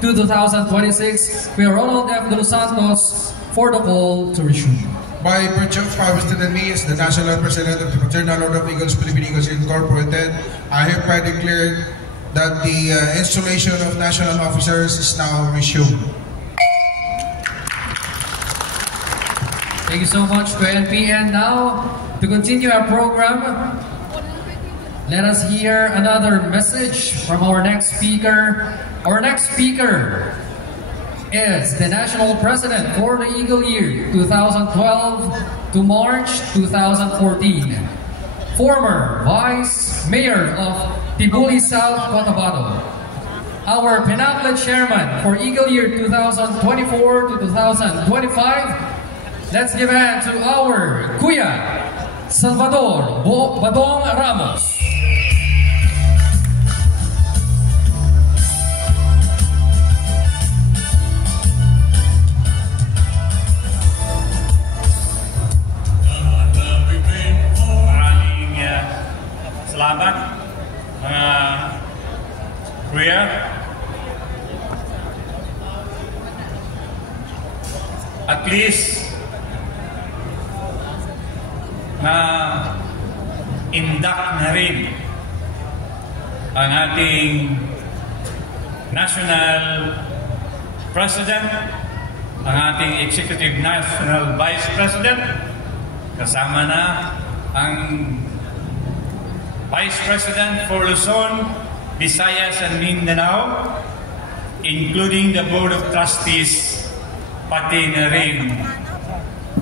to 2026. We are Ronald F. De Los Santos for the call to resume. By virtue of powers to me as the National President of the Fraternal Order of Eagles Philippine Eagles Incorporated, I hereby declare that the installation of national officers is now resumed. Thank you so much, PNP. And now, to continue our program, let us hear another message from our next speaker. Our next speaker is the National President for the Eagle Year 2012 to March 2014, former Vice Mayor of Tibuli South, Cotabato. Our Pinakla Chairman for Eagle Year 2024 to 2025, let's give a hand to our Kuya Salvador Badong Ramos. Salamat, mga kuya. At least na induct na rin ang ating National President, ang ating Executive National Vice President, kasama na ang Vice President for Luzon, Visayas and Mindanao, including the Board of Trustees, pati na rin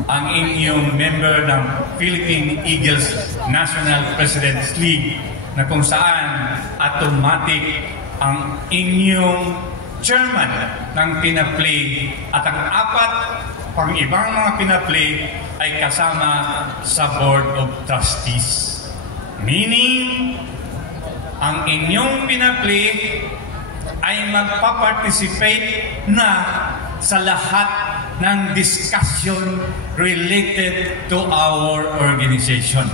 ang inyong member ng Philippine Eagles National Presidents League, na kung saan automatic ang inyong chairman ng pinaplay at ang apat pang ibang mga pinaplay ay kasama sa Board of Trustees. Meaning, ang inyong pinaplay ay magpa-participate na sa lahat ng discussion related to our organization.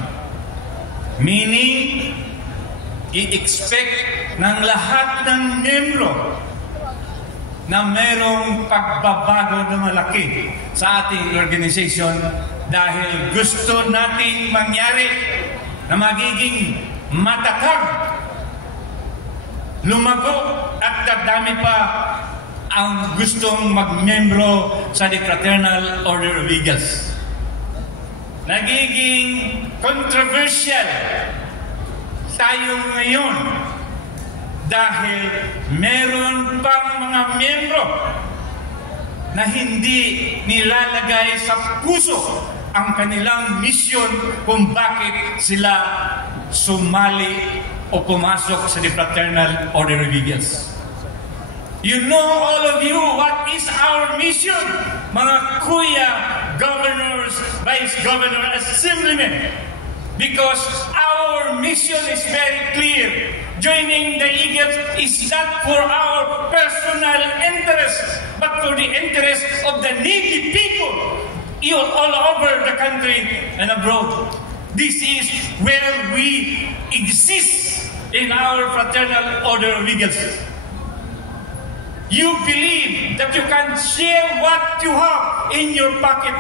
Meaning, i-expect ng lahat ng membro na merong pagbabago na malaki sa ating organization dahil gusto nating mangyari na magiging matatag, lumago at dadami pa ang gustong magmembro sa The Fraternal Order of Eagles. Nagiging controversial tayo ngayon dahil meron pang mga membro na hindi nilalagay sa puso ang kanilang mission kung bakit sila sumali o pumasok sa The Fraternal Order of Eagles. You know, all of you, what is our mission, mga kuya, governors, vice governor, assemblymen? Because our mission is very clear. Joining the Eagles is not for our personal interest, but for the interest of the needy people all over the country and abroad. This is where we exist in our Fraternal Order of Eagles. You believe that you can share what you have in your pocket.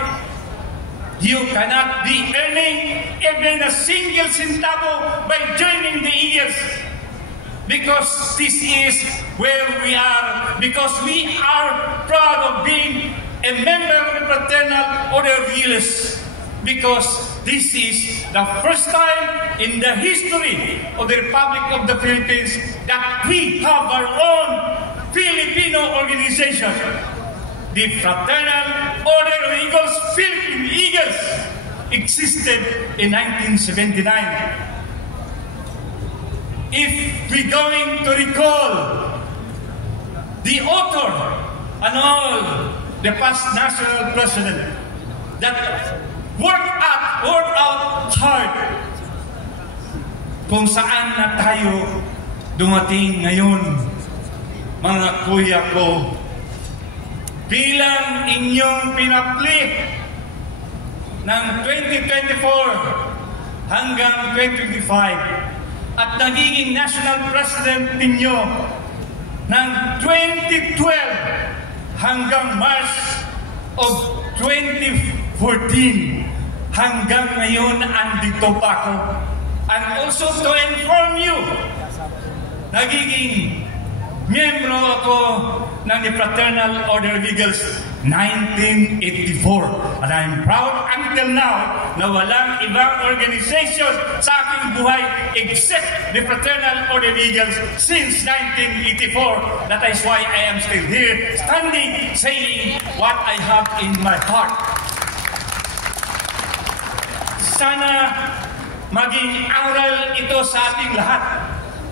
You cannot be earning even a single centavo by joining the Eagles. Because this is where we are. Because we are proud of being a member of the Fraternal Order of Eagles. Because this is the first time in the history of the Republic of the Philippines that we have our own Filipino organization. The Fraternal Order of Eagles, Philippine Eagles, existed in 1979. If we're going to recall the author and all the past national president that worked out hard kung saan na tayo dumating ngayon, mga kuya ko, bilang inyong pinapli ng 2024 hanggang 2025 at nagiging national president ninyo ng 2012 hanggang March of 2014. Hanggang ngayon, andito pa ako. And also to inform you, nagiging miyembro ako ng the Fraternal Order of Eagles 1984. And I'm proud until now na walang ibang organization sa aking buhay except the Fraternal Order of Eagles since 1984. That is why I am still here, standing, saying what I have in my heart. Sana maging aral ito sa ating lahat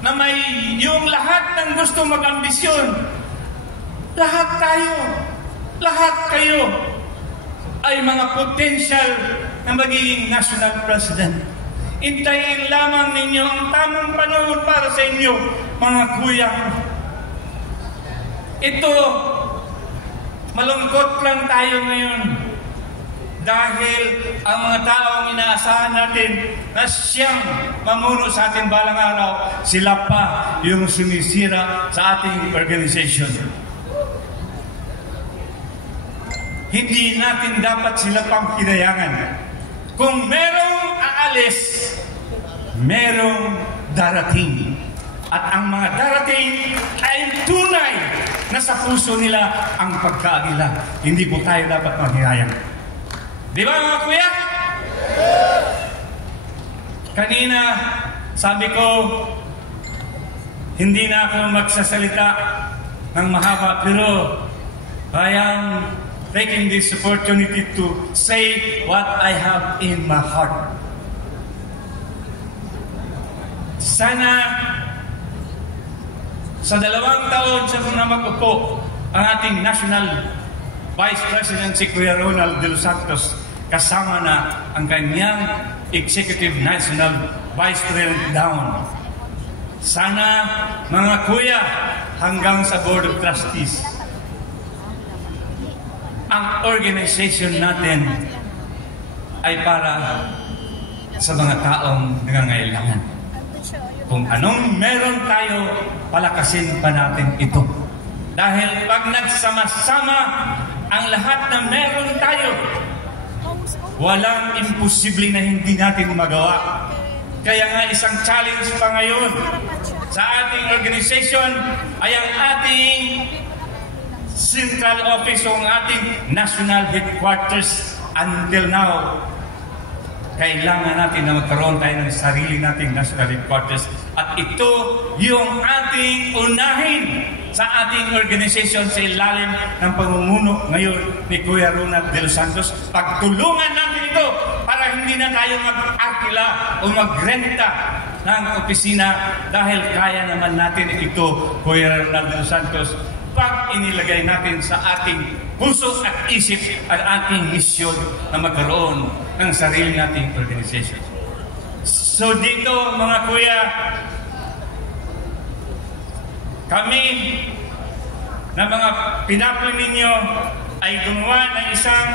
na may yung lahat ng gusto mag-ambisyon, lahat kayo ay mga potential na magiging national president. Intayin lamang ninyo ang tamang panahon para sa inyo, mga kuya. Ito, malungkot lang tayo ngayon dahil ang mga taong inaasahan natin na siyang mamuno sa ating balang araw, sila pa yung sumisira sa ating organization. Hindi natin dapat sila pang hinayangan. Kung merong aalis, merong darating. At ang mga darating ay tunay na sa puso nila ang pagkaagila. Hindi po tayo dapat manghihayang. Di ba mga kuya? Kanina, sabi ko, hindi na ako magsasalita ng mahaba, pero I am taking this opportunity to say what I have in my heart. Sana sa 2 taon sa mga magpupo ang ating National Vice President si Kuya Ronald de los Santos, kasama na ang kanyang Executive National Vice President down. Sana mga kuya hanggang sa Board of Trustees, ang organization natin ay para sa mga taong nangangailangan. Kung anong meron tayo, palakasin pa natin ito. Dahil pag nagsama-sama ang lahat na meron tayo, walang imposible na hindi natin magawa. Kaya nga isang challenge pa ngayon sa ating organization ay ang ating central office o ang ating national headquarters. Until now, kailangan natin na magkaroon tayo ng sarili nating national headquarters. At ito yung ating unahin sa ating organization sa ilalim ng pamumuno ngayon ni Kuya Ronald de los Santos. Pagtulungan natin ito para hindi na tayo mag-arkila o magrenta ng opisina dahil kaya naman natin ito, Kuya Ronald de los Santos, pag inilagay natin sa ating puso at isip ang ating misyon na magkaroon ng sarili nating organization. So dito mga kuya, kami na mga pinapli ninyo ay gumawa ng isang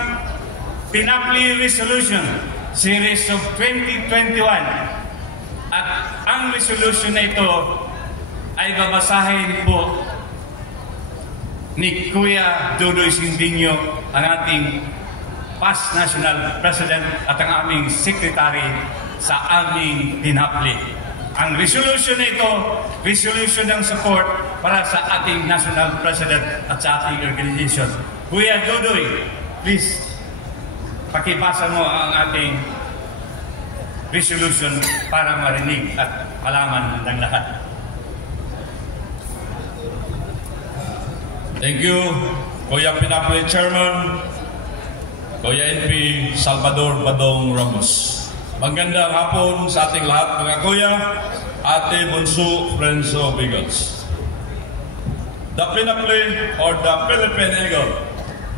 pinapli resolution series of 2021. At ang resolution na ito ay babasahin po ni Kuya Dudoy Sindinyo, ang ating past national president at ang aming secretary sa aming pinapli. Ang resolution na ito, resolution ng support para sa ating national president at sa ating organization. Kuya Dudoy, please, pakibasa mo ang ating resolution para marinig at malaman ng lahat. Thank you, Kuya Pinapli Chairman, Kuya NP Salvador Badong Ramos. Magandang hapon sa ating lahat mga kuya, ate, bunso, friends of Eagles. The Pinapli or the Philippine Eagle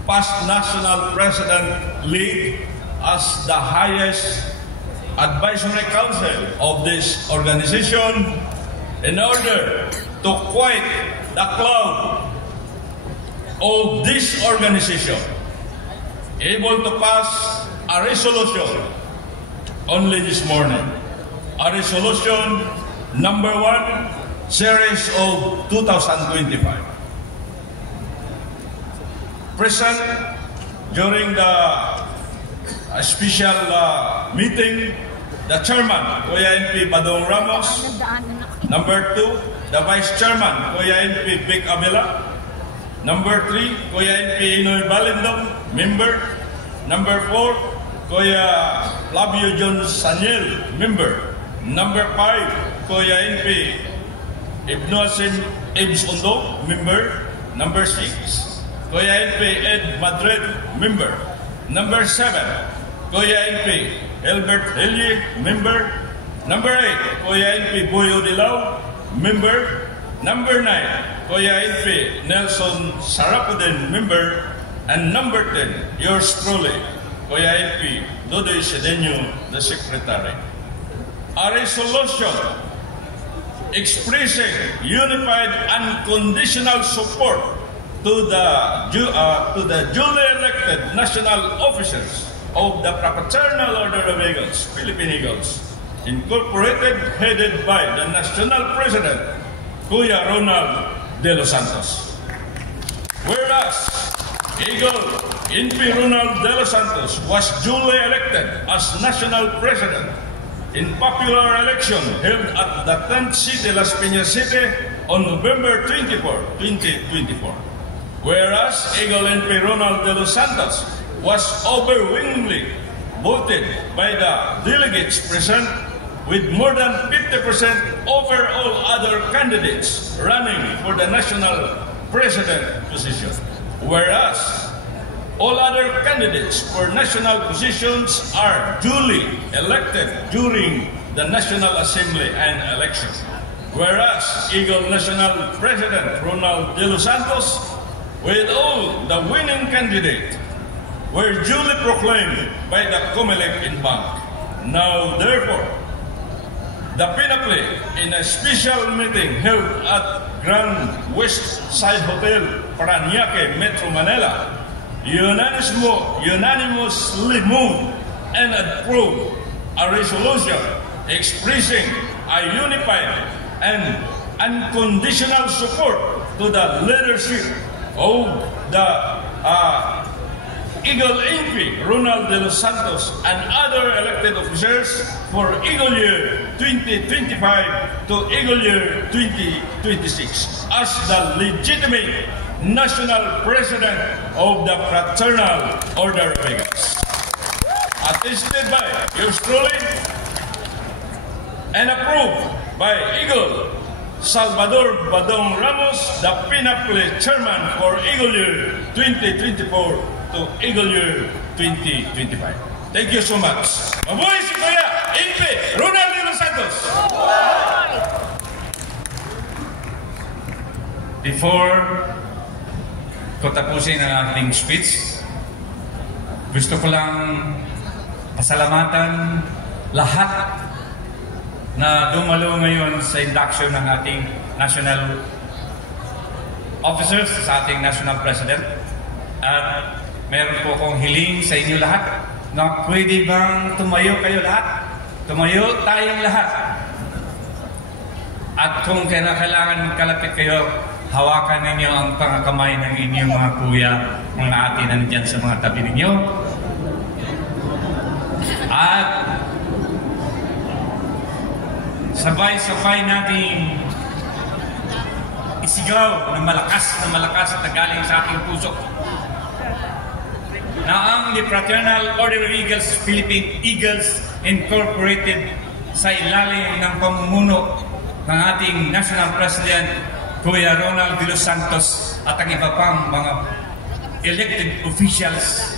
past National President lead as the highest advisory council of this organization in order to quiet the cloud of this organization, able to pass a resolution only this morning. A resolution number 1 series of 2025. Present during the special meeting, the chairman, Kuya NP Badong Ramos. Number 2, the vice chairman, Kuya NP Vic Abela. Number 3, Kuya NP Inoy Balindong, member. Number 4, Kuya Flavio John Saniel, member. Number 5, Kuya NP Ibnoasim Ibs Undo, member. Number 6, Kuya NP Ed Madrid, member. Number 7, Kuya NP Albert Helye, member. Number 8, Kuya NP Boyo Dilaw, member. Number 9, Kuya NP Nelson Sarapuden, member. And number 10, yours truly, Kuya NP Dodoy Sedeño, the secretary. A resolution expressing unified unconditional support to the duly elected national officers of the Fraternal Order of Eagles, Philippine Eagles, Incorporated, headed by the National President, Kuya Ronald De Los Santos. Whereas Eagle NP Ronald De Los Santos was duly elected as National President in popular election held at the 10th City, Las Piñas City on November 24, 2024. Whereas Eagle NP Ronald De Los Santos was overwhelmingly voted by the delegates present with more than 50% over all other candidates running for the national president position. Whereas all other candidates for national positions are duly elected during the National Assembly and election. Whereas Eagle National President Ronald De Los Santos, with all the winning candidates, were duly proclaimed by the COMELEC in Bank. Now, therefore, the PINAPLE, in a special meeting held at Grand West Side Hotel, Parañaque, Metro Manila, unanimously moved and approved a resolution expressing a unified and unconditional support to the leadership of the Eagle NP Ronald De Los Santos and other elected officers for Eagle Year 2025 to Eagle Year 2026 as the legitimate national president of the Fraternal Order of Eagles. Attested by yours truly and approved by Eagle Salvador Badong Ramos, the PINAPLE chairman for Eagle Year 2024 to Eagle Year 2025. Thank you so much. Mabuhay si Kuya NP Ronald De Los Santos! Before ko tapusin ang ating speech, gusto ko lang pasalamatan lahat na dumalo ngayon sa induction ng ating national officers, sa ating national president. At meron po akong hiling sa inyo lahat na pwede bang tumayo kayo lahat? Tumayo tayong lahat. At kung kailangan magkalapit kayo, hawakan ninyo ang pangakamay ng inyong mga kuya, mga ate na nandyan sa mga tabi ninyo. At sabay-sabay natin isigaw na malakas at galing sa ating puso na ang the Fraternal Order of Eagles, Philippine Eagles Incorporated sa ilalim ng pamumuno ng ating National President Kuya Ronald De Los Santos at ang iba pang mga elected officials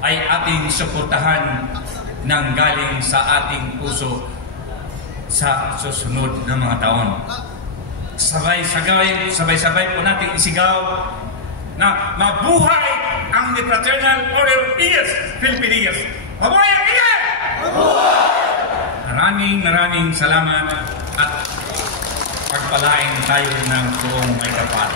ay ating suportahan ng galing sa ating puso sa susunod na mga taon. Sabay-sabay po natin isigaw na mabuhay ang the Fraternal Order of Eagles, Philippine Eagles. Mabuhay ang Eagle! Maraming salamat at pagpalain tayo ng buong may kapal.